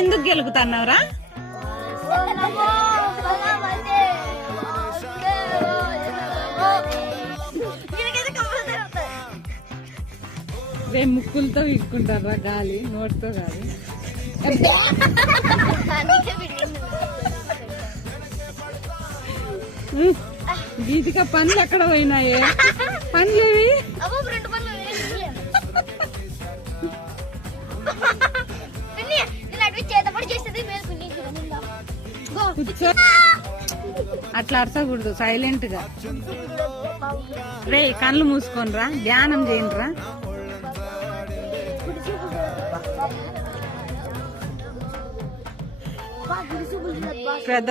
ఎందుకు గెలుగుతున్నావురా రే ముక్కులతో ఇక్కుంటారా గాలి నోటితో ఉమ్, గీతిక పనులు ఎక్కడ పోయినాయే? పనులు అట్లా అరసకూడదు సైలెంట్గా. రే కళ్ళు మూసుకొని రా ధ్యానం చేయండి రా పెద్ద